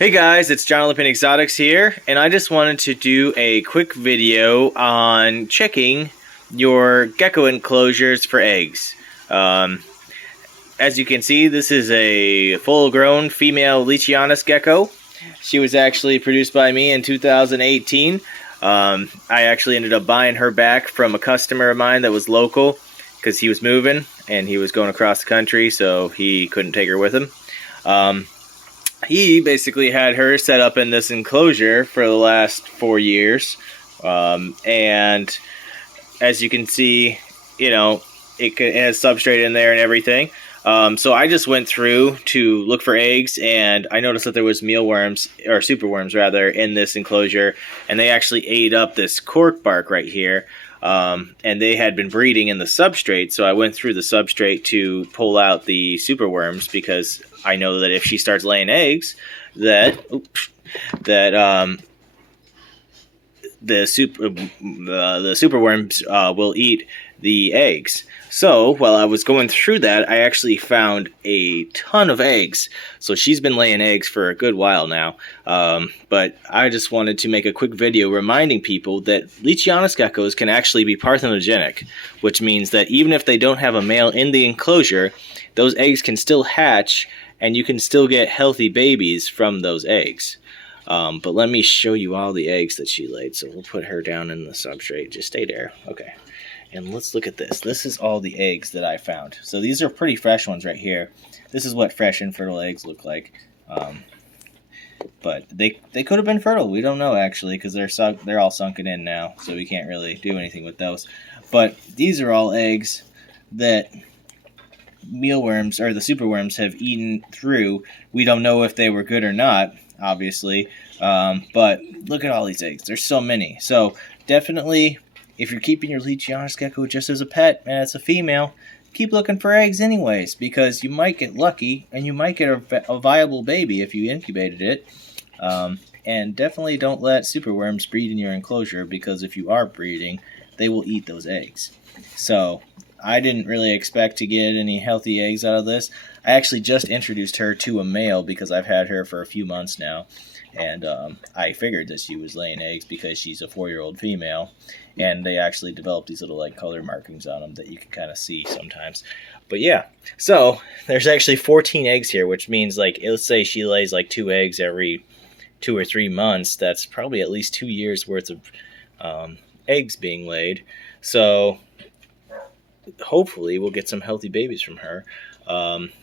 Hey guys, it's Jonathan Exotics here, and I just wanted to do a quick video on checking your gecko enclosures for eggs. As you can see, this is a full-grown female Leachianus Gecko. She was actually produced by me in 2018. I actually ended up buying her back from a customer of mine that was local because he was moving and he was going across the country, so he couldn't take her with him. He basically had her set up in this enclosure for the last 4 years, and as you can see, it has substrate in there and everything. So I just went through to look for eggs, and I noticed that there was mealworms, or superworms rather, in this enclosure, and they actually ate up this cork bark right here. And they had been breeding in the substrate, so I went through the substrate to pull out the superworms because I know that if she starts laying eggs, the superworms will eat the eggs. So while I was going through that, I actually found a ton of eggs. So she's been laying eggs for a good while now. But I just wanted to make a quick video reminding people that Leachianus geckos can actually be parthenogenic, which means that even if they don't have a male in the enclosure, those eggs can still hatch and you can still get healthy babies from those eggs. But let me show you all the eggs that she laid. So we'll put her down in the substrate. Just stay there. Okay. And let's look at this. This is all the eggs that I found. So these are pretty fresh ones right here. This is what fresh infertile eggs look like. But they could have been fertile. We don't know actually because they're all sunken in now, so we can't really do anything with those. But these are all eggs that mealworms or the superworms have eaten through. We don't know if they were good or not, obviously. But look at all these eggs. There's so many. So definitely, if you're keeping your Leachianus gecko just as a pet and it's a female, keep looking for eggs anyways, because you might get lucky and you might get a viable baby if you incubated it. And definitely don't let superworms breed in your enclosure, because if you are breeding, they will eat those eggs. So I didn't really expect to get any healthy eggs out of this. I actually just introduced her to a male because I've had her for a few months now. And I figured that she was laying eggs because she's a 4-year-old female, and they actually developed these little like color markings on them that you can kind of see sometimes. But yeah, so there's actually 14 eggs here, which means like, let's say she lays like 2 eggs every 2 or 3 months. That's probably at least 2 years worth of eggs being laid. So hopefully we'll get some healthy babies from her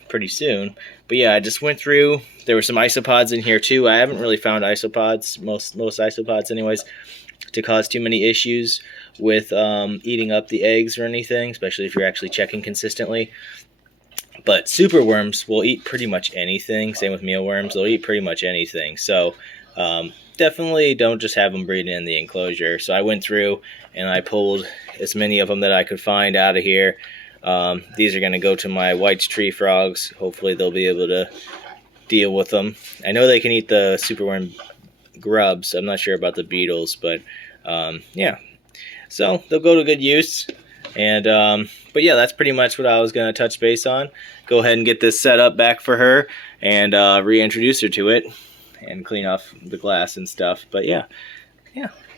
pretty soon. But yeah, I just went through. There were some isopods in here too. I haven't really found isopods, most isopods anyways, to cause too many issues with eating up the eggs or anything, especially if you're actually checking consistently. But superworms will eat pretty much anything. Same with mealworms. They'll eat pretty much anything. So definitely don't just have them breeding in the enclosure. So I went through and I pulled as many of them that I could find out of here. These are going to go to my White's tree frogs. Hopefully they'll be able to deal with them. I know they can eat the superworm grubs. I'm not sure about the beetles, but yeah. So they'll go to good use. And but yeah, that's pretty much what I was going to touch base on. Go ahead and get this set up back for her and reintroduce her to it and clean off the glass and stuff. But yeah,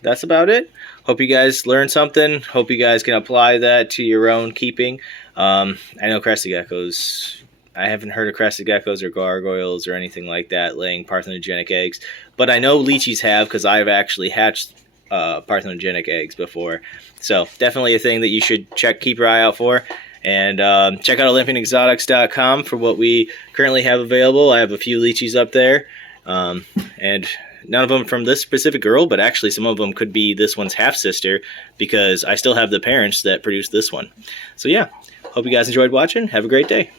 that's about it. Hope you guys learned something. Hope you guys can apply that to your own keeping. I know crested geckos, I haven't heard of crested geckos or gargoyles or anything like that laying parthenogenic eggs, but I know leechies have, because I've actually hatched parthenogenic eggs before. So definitely a thing that you should keep your eye out for. And check out OlympianExotics.com for what we currently have available. I have a few leechies up there, and none of them from this specific girl, but actually some of them could be this one's half-sister, because I still have the parents that produced this one. So yeah, hope you guys enjoyed watching. Have a great day.